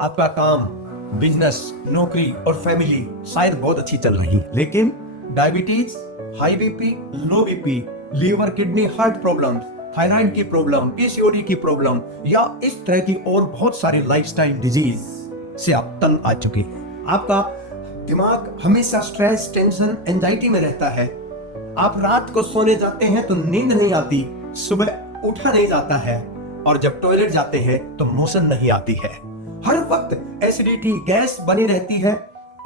आपका काम, बिजनेस, नौकरी और फैमिली शायद बहुत अच्छी चल रही है, लेकिन diabetes, high BP, low BP, liver, kidney, heart problem, thyroid की प्रॉब्लम, पीसीओडी की प्रॉब्लम या इस तरह की और बहुत सारे लाइफस्टाइल डिजीज से आप तंग आ चुके हैं। आपका दिमाग हमेशा स्ट्रेस, टेंशन, एंजाइटी में रहता है। आप रात को सोने जाते हैं तो नींद नहीं आती, सुबह उठा नहीं जाता है, और जब टॉयलेट जाते हैं तो मोशन नहीं आती है। हर वक्त एसिडिटी, गैस बनी रहती है,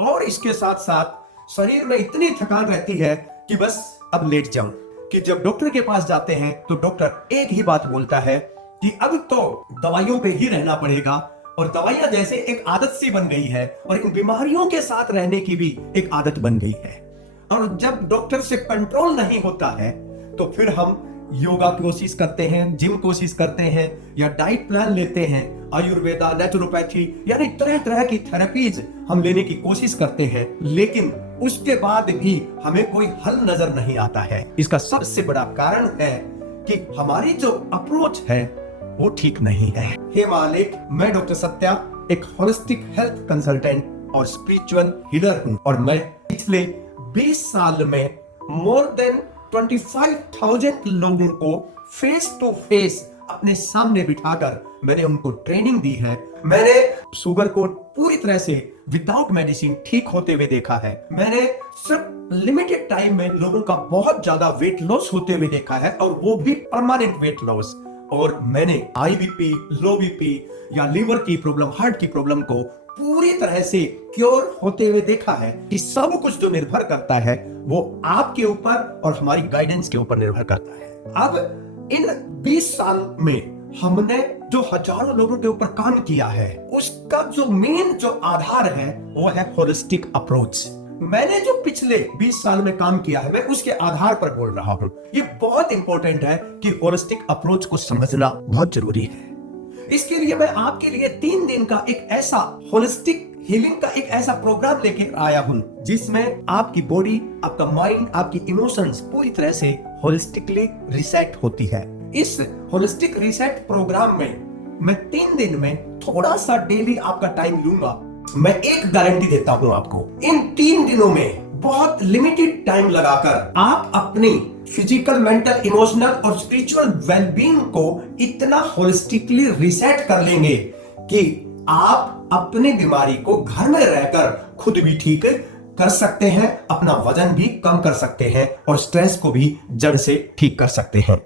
और इसके साथ साथ शरीर में इतनी थकान रहती है कि बस अब लेट जाऊं। कि जब डॉक्टर के पास जाते हैं तो डॉक्टर एक ही बात बोलता है कि अब तो दवाइयों पे ही रहना पड़ेगा, और दवाइयां जैसे एक आदत सी बन गई है, और इन बीमारियों के साथ रहने की भी एक आदत बन गई है। और जब डॉक्टर से कंट्रोल नहीं होता है तो फिर हम योगा की कोशिश करते हैं, जिम कोशिश करते हैं, या डाइट प्लान लेते हैं, आयुर्वेदा, नेचुरोपैथी, यानी तरह तरह की थेरेपीज हम लेने की कोशिश करते हैं, लेकिन उसके बाद भी हमें कोई हल नजर नहीं आता है। इसका सबसे बड़ा कारण है कि हमारी जो अप्रोच है वो ठीक नहीं है। हे मालिक, मैं डॉक्टर सत्या एक होलिस्टिक हेल्थ कंसल्टेंट और स्पिरिचुअल हीलर हूं, और मैं पिछले 20 साल में मोर देन 25,000 लोगों को फेस टू फेस अपने सामने बिठाकर मैंने उनको ट्रेनिंग दी है। मैंने शुगर को पूरी तरह से विदाउट मेडिसिन ठीक होते हुए देखा है। मैंने सिर्फ लिमिटेड टाइम में लोगों का बहुत ज्यादा वेट लॉस होते हुए देखा है, और वो भी परमानेंट वेट लॉस। और मैंने हाई बीपी, लो बीपी या लीवर की प्रॉब्लम, हार्ट की प्रॉब्लम को पूरी तरह से क्योर होते हुए देखा है। कि सब कुछ जो निर्भर करता है वो आपके ऊपर और हमारी गाइडेंस के ऊपर निर्भर करता है। अब इन 20 साल में हमने जो हजारों लोगों के ऊपर काम किया है, उसका जो मेन जो आधार है वो है होलिस्टिक अप्रोच। मैंने जो पिछले 20 साल में काम किया है, मैं उसके आधार पर बोल रहा हूं। ये बहुत इंपॉर्टेंट है कि होलिस्टिक अप्रोच को समझना बहुत जरूरी है। इसके लिए मैं आपके लिए 3 दिन का एक ऐसा होलिस्टिक हीलिंग का एक ऐसा प्रोग्राम लेके आया हूं, जिसमें आपकी बॉडी, आपका माइंड, आपकी इमोशंस पूरी तरह से होलिस्टिकली रिसेट होती है। इस होलिस्टिक रिसेट प्रोग्राम में मैं 3 दिन में थोड़ा सा डेली आपका टाइम लूंगा। मैं एक गारंटी देता हूं आपको, इन 3 दिनों में बहुत लिमिटेड टाइम लगाकर आप अपनी फिजिकल, मेंटल, इमोशनल और स्पिरिचुअल वेलबींग को इतना होलिस्टिकली रिसेट कर लेंगे कि आप अपनी बीमारी को घर में रहकर खुद भी ठीक कर सकते हैं, अपना वजन भी कम कर सकते हैं, और स्ट्रेस को भी जड़ से ठीक कर सकते हैं।